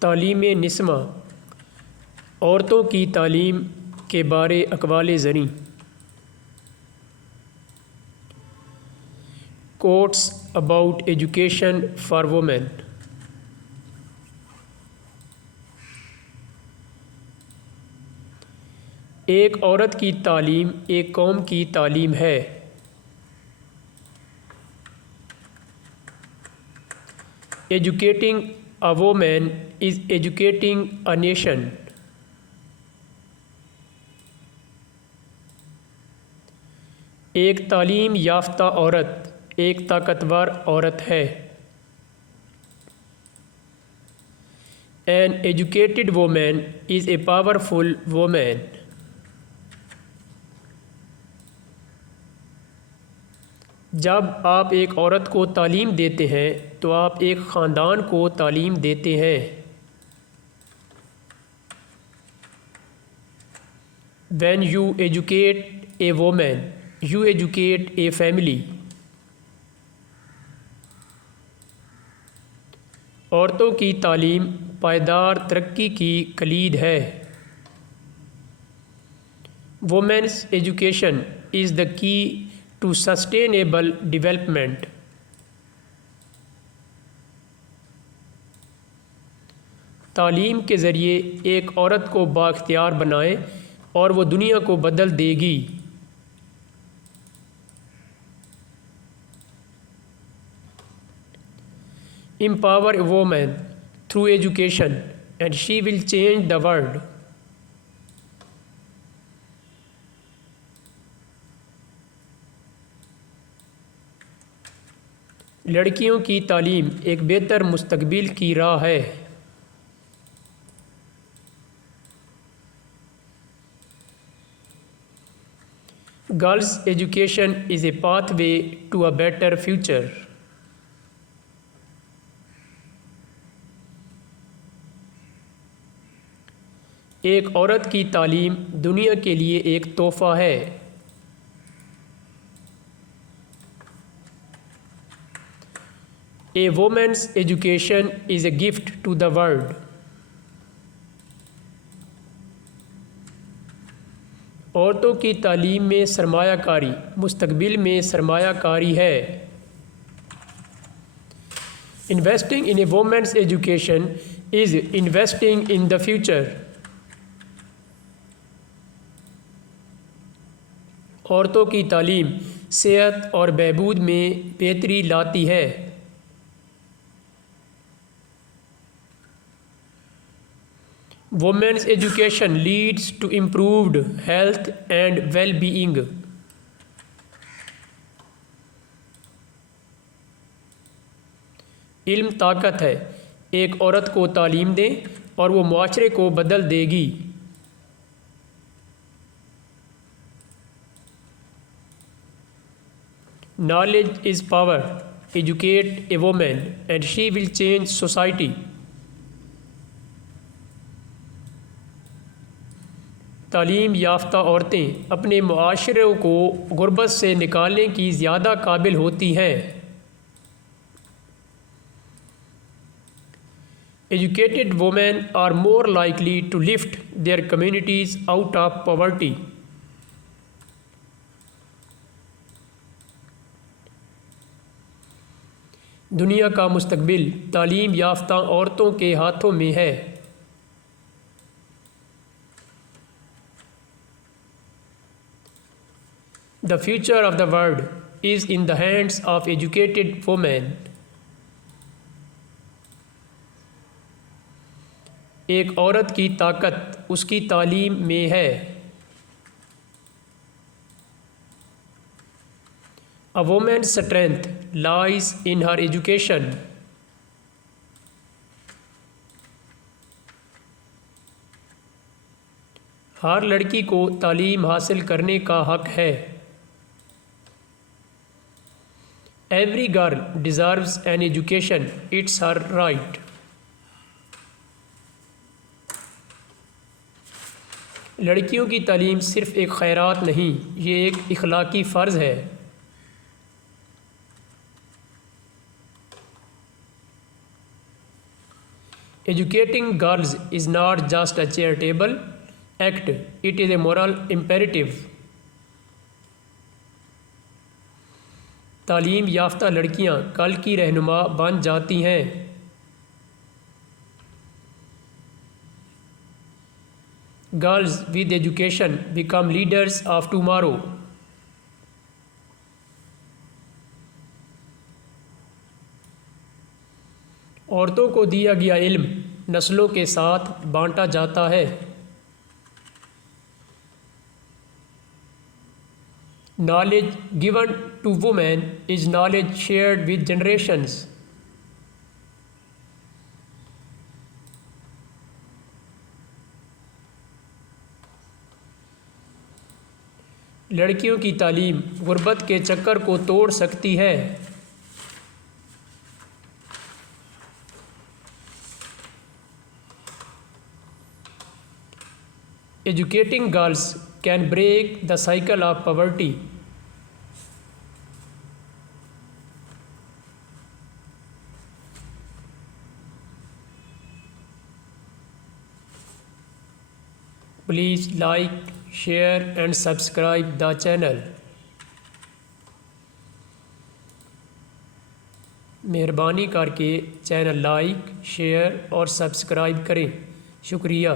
تعلیم نسواں، عورتوں کی تعلیم کے بارے اقوال زریں۔ Quotes about education for women. ایک عورت کی تعلیم ایک قوم کی تعلیم ہے۔ Educating a woman is educating a nation. ایک تعلیم یافتہ عورت ایک طاقتور عورت ہے۔ An educated woman is a powerful woman۔ جب آپ ایک عورت کو تعلیم دیتے ہیں تو آپ ایک خاندان کو تعلیم دیتے ہیں۔ When you educate a woman, you educate a family۔ عورتوں کی تعلیم پائیدار ترقی کی کلید ہے۔ Women's education is the key to sustainable development۔ تعلیم کے ذریعے ایک عورت کو بااختیار بنائیں اور وہ دنیا کو بدل دے گی۔ Empower a woman through education and she will change the world۔ لڑکیوں کی تعلیم ایک بہتر مستقبل کی راہ ہے۔ Girls' education is a pathway to a better future۔ ایک عورت کی تعلیم دنیا کے لیے ایک تحفہ ہے۔ A woman's education is a gift to the world۔ عورتوں کی تعلیم میں سرمایہ کاری مستقبل میں سرمایہ کاری ہے۔ Investing in a woman's education is investing in the future۔ عورتوں کی تعلیم صحت اور بہبود میں بہتری لاتی ہے۔ Women's education leads to improved health and well-being۔ علم طاقت ہے، ایک عورت کو تعلیم دیں اور وہ معاشرے کو بدل دے گی۔ Knowledge is power۔ Educate a woman and she will change society۔ تعلیم یافتہ عورتیں اپنے معاشروں کو غربت سے نکالنے کی زیادہ قابل ہوتی ہیں۔ Educated women are more likely to lift their communities out of poverty۔ دنیا کا مستقبل تعلیم یافتہ عورتوں کے ہاتھوں میں ہے۔ The future of the world is in the hands of educated women۔ ایک عورت کی طاقت اس کی تعلیم میں ہے۔ A woman's strength lies in her education۔ ہر لڑکی کو تعلیم حاصل کرنے کا حق ہے۔ Every girl deserves an education۔ It's her right۔ لڑکیوں کی تعلیم صرف ایک خیرات نہیں، یہ ایک اخلاقی فرض ہے۔ Educating girls is not just a charitable act, it is a moral imperative. تعلیم یافتہ لڑکیاں کل کی رہنما بن جاتی ہیں. Girls with education become leaders of tomorrow. عورتوں کو دیا گیا علم نسلوں کے ساتھ بانٹا جاتا ہے. Knowledge given to women is knowledge shared with generations. لڑکیوں کی تعلیم غربت کے چکر کو توڑ سکتی ہے. Educating girls can break the cycle of poverty. Please like, share and subscribe the channel. مہربانی کر کے چینل لائک، شیئر اور سبسکرائب کریں. شکریہ.